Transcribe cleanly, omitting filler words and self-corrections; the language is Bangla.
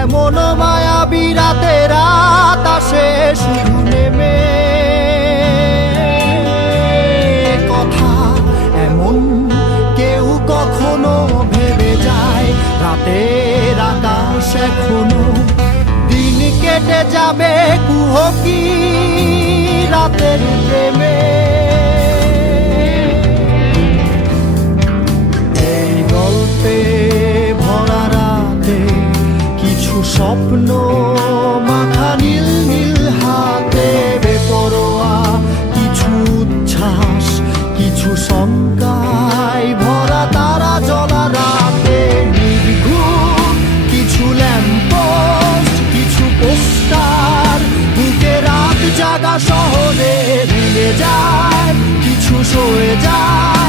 এমন মায়াবী রাতে রাত আসে শুধু নেমে কথা এমন কেউ কখনো ভেবে যায় রাতের আকাশ এখনো দিন কেটে যাবে কুহকি রাতের প্রেমে। এই গল্পে ভরা রাতে কিছু স্বপ্ন মাখা নীল নীল হাতে বেপরোয়া কিছু উচ্ছ্বাস কিছু শঙ্কায় ভরা তারা জ্বলা রাতে নির্ঘুম কিছু ল্যাম্পপোস্ট কিছু পোস্টার বুকে রাত জাগা শহরে ভেঙে যায় কিছু সয়ে যায়